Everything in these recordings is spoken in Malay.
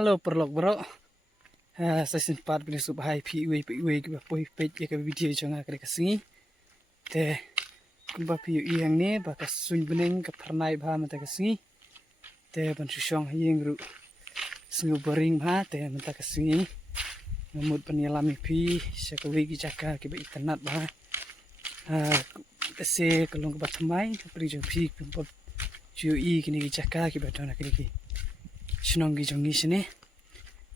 Halo perlok bro. Saya sempat beli subhai Paieid ke Paieid ke video jangan kena kesengi. Teh kumpa Paieid yang ni bakas sun bening ke pernai bah mata kesengi. Teh bansusong yang ru sengu bering bah teh mata kesengi. Ngamut penilami pi sekawi gijaka ke internet bah. Tese kalung ke batamai beri jong pi kumpa Paieid kini gijaka ke batona kini. Senang gijong sini.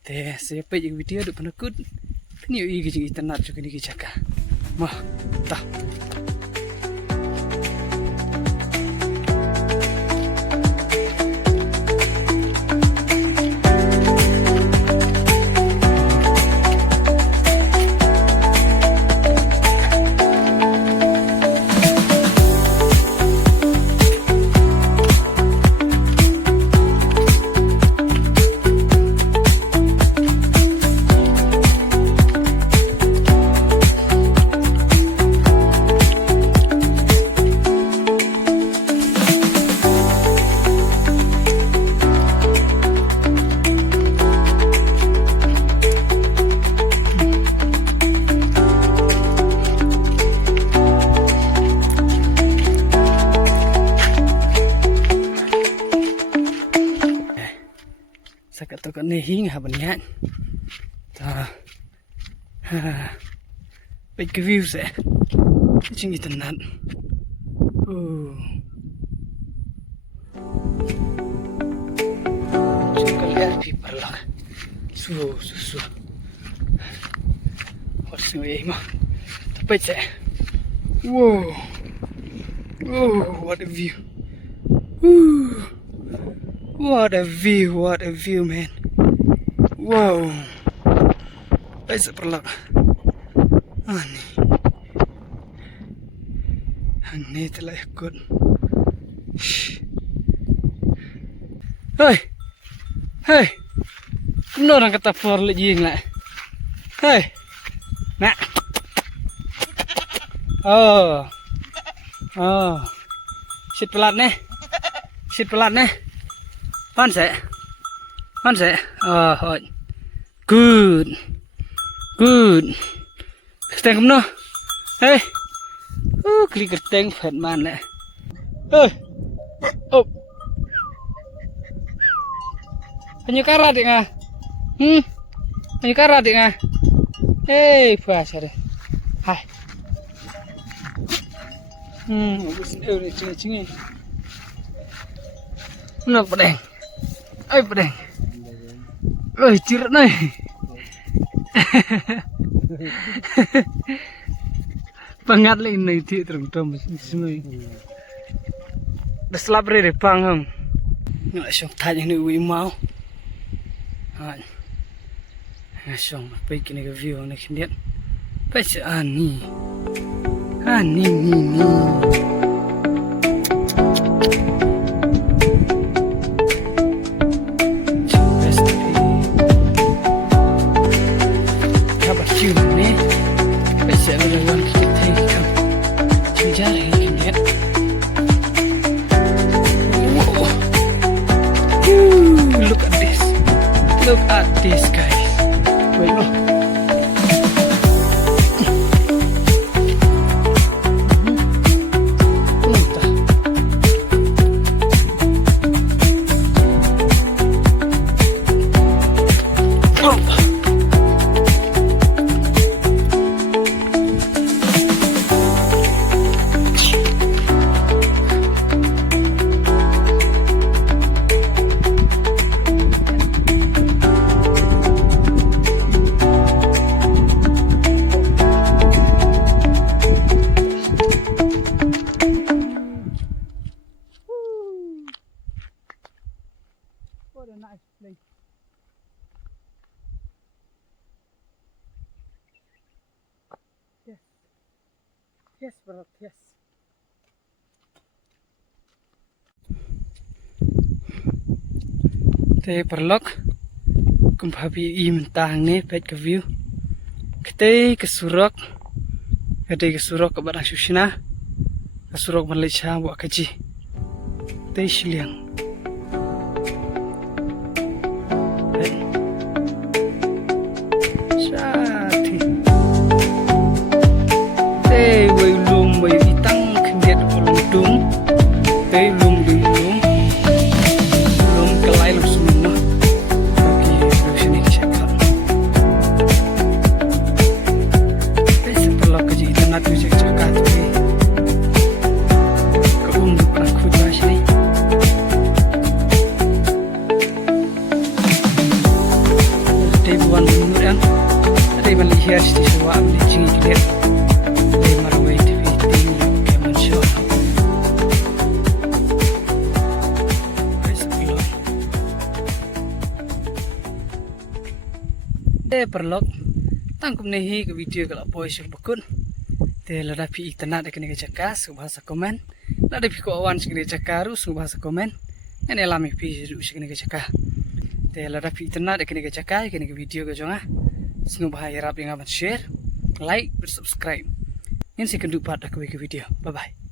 Teh saya Paieid video duk penakut. Paieid gijong internet juga ni gijaka. Mah, tah. Saya kata ni hingga banyak. Tah, Paieid ke view saya, cing internet. Cukup lihat people lah. Su. Harus ni mah. Paieid saya. Wow, what a view. What a view, man. Wow. Paieid perlak. Ani telah ikut. Hey. Kenapa orang kata for lagi lah? Hey. Nak. Oh. Shit pelat nih. Pan saya. Oh. Good. Keteng kemana? Hey. Klik keteng fat man lah. Oh. Penyukara dek ngah. Penyukara dek ngah. Hey, puas ada. Hai. Bagus ni cing. Mana pedeng? Pedeng. Cirat ni. Pangat lain ni ti terung semua. Dah selap re pang. Nak syok tanya ni ui mau. Syok Paieid kini ke view ni kindian. Paieid ani. Look at this guys. Wait, no. What a nice place. Yes, bro, yes. Teh perlok kumpa Paieid mentang ni Paieid ke view. Kita ke surok ke barang susina. Ke surok Malaysia buat kaji. Teh siliang. lay man here sti so am ni ching clear lay mar way to be thing ke man show perlok tangkum nehi ke video kalau boy syuk bakun te lada pi itana de kene jaka subhasa komen lada pi ko awan sikene jaka ru subhasa komen ene lami pi ru sikene jaka te lada pi itana de kene jaka kene video ke jonga snu bahaya rap yang aban share like subscribe in second part ke video bye bye.